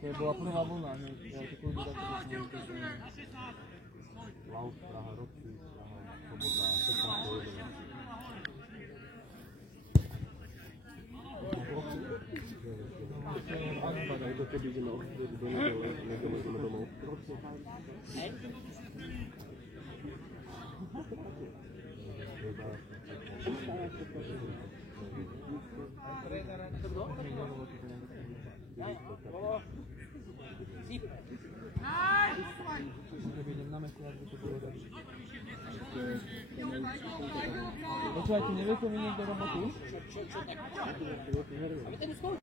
To bola prvá vlna, ja takú ľudí Lauf, Praha, Roky, Praha, Soboda, Soboda, to keby ide na do nedele ideme domov. Počúvajte, neviete mi niekto robotu?